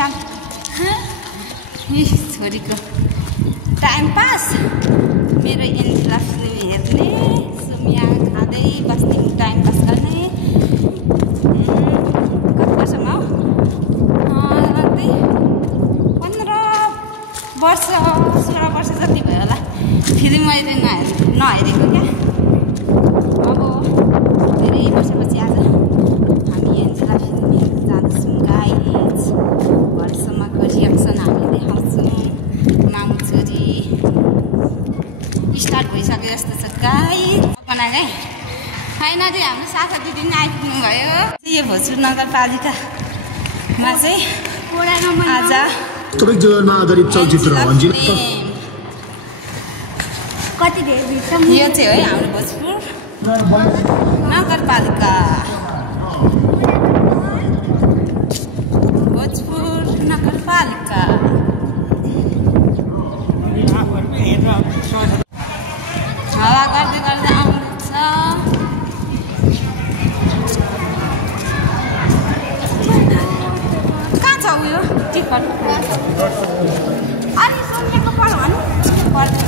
छ्याङ छोरीको time pass मेरो Angela film हेर्ने सुमिया खाँदै बस्ने टाइम पास गर्ने कति वर्षमा हो 15 वर्ष 16 वर्ष जति भयो होला फिल्म मैले नहेरेको क्या अब धेरै वर्षपछि आज हामी एन्जेला फिल्म हेर्न जाँदैछौँ गाइज भरेसम्मको रियाक्सन हामी देखाउँछौँ मामु छोरी स्टार्ट भइसक्यो जस्तो छ गाइज बनाए फाइनली हाम्रो साथा दिदी नै आइपुग्नु भयो यो भोजपुर नगरपालिकामा चाहिँ आज वास्तविक जीवनमा आधारित चलचित्र कति धेरै यो चाहिँ हो हाम्रो भोजपुर नगरपालिका भोजपुर नगरपालिका हवा गर्दै गर्दै आउनुहुन्छ कहाँ छ उयो टिकट अनि सुनेको पर्छ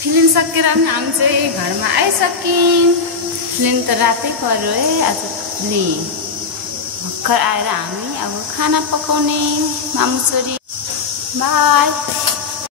फिल्म सकेर पनि हामी चाहिँ घरमा आइसक्यौँ फिल्म त रातै पर्यो है आजले भर्खर आएर हामी अब खाना पकाउने मामु छोरी बाई